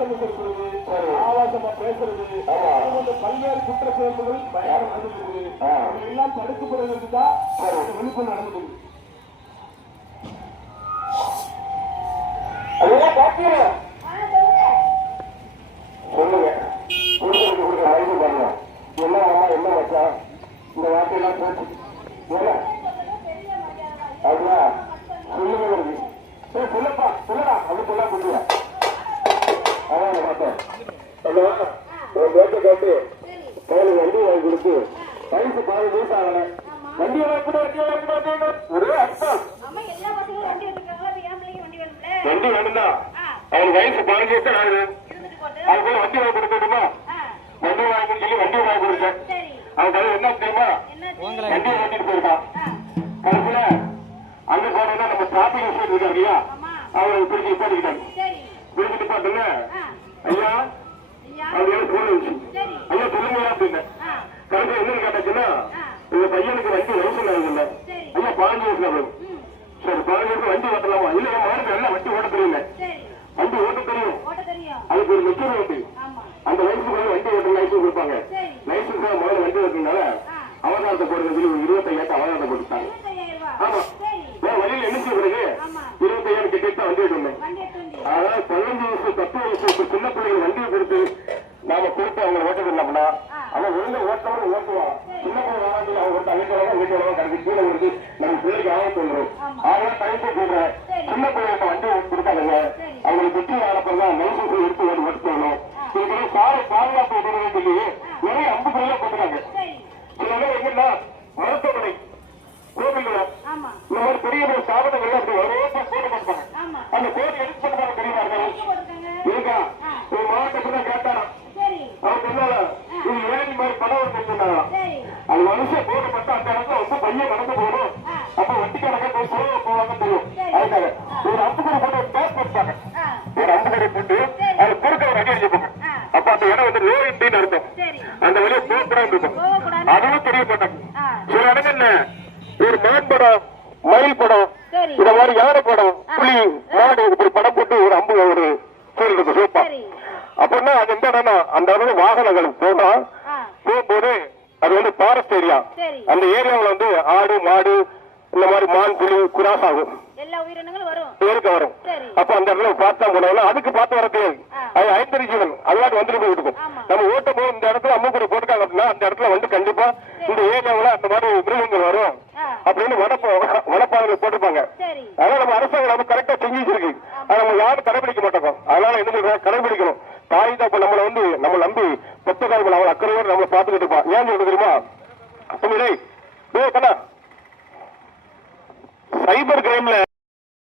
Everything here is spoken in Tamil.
எஸ்எம்எஸ் இருக்கிறது, ஆபாசமா பேசுறது, பல்வேறு குற்ற செயல்கள் பயணம் நடந்துருக்கு. எல்லாம் தடுக்கப்படுவதற்கு தான் விழிப்புணர்வு நடந்தது. அதெல்லாம் பாக்கிறோம். சொல்லுங்க, வயசு பாருங்க. என்ன அம்மா என்ன வச்சா இந்த வார்த்தையெல்லாம் போச்சு. அப்படின்னா சொல்லுங்க வருது. சொல்லப்பா சொல்லடா அதுக்குள்ள புரியா. அதான் பார்த்தேன். உன் பேச்ச கேட்டு கையில வண்டி வாங்கி கொடுத்து வயசு 10 வயசு ஆகல. வண்டி ஒரே அர்த்தம் வண்டி வேணும்னா அவன் வயசு 15 வயசு ஆகுது. அதுக்குள்ள வண்டி வாங்கி கொடுக்கணுமா? வண்டி வாங்கி சொல்லி வண்டி வாங்கி கொடுத்தேன். அவன் கையில என்ன தெரியுமா? வண்டி ஓட்டிட்டு போயிருக்கான். கடைசியில அங்க போனோம்னா நம்ம டிராபிக் இன்ஸ்பெக்டர் இருக்காரு இல்லையா, அவரை பிடிச்சி போட்டுக்கிட்டாங்க. பிடிச்சிட்டு பார்த்தோம்னா ஐயா அவங்க போன வச்சு ஐயா சொல்லுங்க அப்படின்னு கடைசியில் என்னன்னு கேட்டாச்சுன்னா இந்த பையனுக்கு வண்டி வயசுல ஆகுதுல்ல ஐயா 15 வயசுல ஆகும். சரி 15 வயசு வண்டி ஓட்டலாமா? இல்ல மானுக்கு எல்லாம் வண்டி ஓட்ட தெரியல. வண்டி ஓட்ட தெரியும், அதுக்கு ஒரு மெச்சூரிட்டி. அந்த வயசுக்குள்ள வண்டி ஓட்ட லைசன்ஸ் கொடுப்பாங்க. லைசன்ஸ் முதல்ல வண்டி ஓட்டுறதுனால அவகாரத்தை போடுறது சொல்லி 25,000 அவகாரத்தை போட்டுட்டாங்க. ஆமா வழியில் என்ன செய்யறது 25,000 கிட்ட வண்டி எடுக்கணும். அதாவது 15 வயசு 10 வயசு சின்ன பிள்ளைகள் வண்டியை கொடுத்து நாம கொடுத்து அவங்க ஓட்டது இல்லைன்னா அவன் ஒழுங்கா ஓட்டவங்க ஓட்டுவான். சின்ன பிள்ளை வாங்கி அவங்க ஓட்ட அங்கிட்டு கடைசி கீழே வருது நம்ம பிள்ளைக்கு ஆபத்து வந்துடும். அதெல்லாம் டைம் சொல்றேன். சின்ன பிள்ளைகிட்ட வண்டி கொடுக்காதுங்க. அவங்களுக்கு வெற்றி ஆனப்பதான் லைசன்ஸ் எடுத்து ஓட்டணும். இதுக்கு சாலை பாதுகாப்பு உதவி சொல்லி நிறைய அம்புக்குள்ள போட்டுறாங்க. சில பேர் என்னன்னா மருத்துவமனை கோவில்கள் இந்த மாதிரி பெரிய பெரிய ஸ்தாபனங்கள் அப்படி ஒரே கோடு கொடுப்பாங்க. அந்த கோடு எடுத்து பண்ணுவாங்க தெரியுமா இருக்கா? ஒரு மாவட்டத்துல கேட்டாராம். அவர் சொன்னால இது ஏன் மாதிரி பணம் சொன்னாங்க. அது மனுஷன் போட்டு மட்டும் அந்த இடத்துல வந்து பையன் நடந்து போகணும். அப்ப வட்டிக்காரங்க போய் சொல்ல போவாங்க தெரியும். அதுக்காக ஒரு அம்புக்கடை போட்டு ஒரு பேஸ் போட்டாங்க. ஒரு அம்புக்கடை போட்டு அது குறுக்க ஒரு அடி அடிச்சுப்பாங்க. அப்ப அந்த இடம் வந்து லோ இண்டின்னு இருக்கும். அந்த வழியை போகக்கூடாது இருக்கும். அதுவும் தெரிய மாட்டாங்க. சில இடங்கள்ல ஒரு மான் படம், மயில் படம், இந்த மாதிரி யானை படம், புலி, மாடு இப்படி படம் போட்டு ஒரு அம்பு ஒரு சூழல் இருக்கு சூப்பா. அப்படின்னா அது எந்த இடம்னா அந்த இடத்துல வாகனங்கள் போகும்போது அது வந்து ஃபாரஸ்ட் ஏரியா. அந்த ஏரியாவில் வந்து ஆடு மாடு இந்த மாதிரி மான் புலி குராஸ் ஆகும் பேருக்கு வரும். அப்ப அந்த இடத்துல பார்த்தா போனோம்னா அதுக்கு பார்த்து வர தெரியாது. அது ஐந்தறி ஜீவன் அதுவாட்டு வந்துட்டு போய் இருக்கும். நம்ம ஓட்டும் போது இந்த இடத்துல அம்முக்கூட போட்டுக்காங்க அப்படின்னா அந்த இடத்துல வந்து கண்டிப்பா இந்த ஏரியாவில் அந்த மாதிரி மிருகங்கள் வரும் அப்படின்னு வனப்பாதையில் போட்டுப்பாங்க. அதனால நம்ம அரசாங்கம் நம்ம கரெக்டா செஞ்சு வச்சிருக்கு. அதை நம்ம யாரும் கடைபிடிக்க மாட்டோம். அதனால என்ன சொல்றோம், கடைபிடிக்கணும். தாய் தான் நம்மளை வந்து நம்ம நம்பி பெத்த காலங்கள் அவள் அக்கறையோடு நம்மளை பார்த்துக்கிட்டு இருப்பான். ஏன் சொல்றது தெரியுமா? கண்ணா சைபர் கிரைம்ல